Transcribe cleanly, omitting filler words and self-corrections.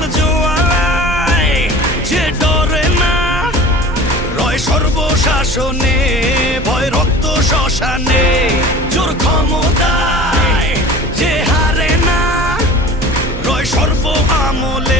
ক্ষমতার জোয়ারায় যে ডরে না, রয় সর্বশাসনে, ভয় রক্ত শ্মশানে। জোর ক্ষমতায় যে হারে না, রয় সর্ব আমলে,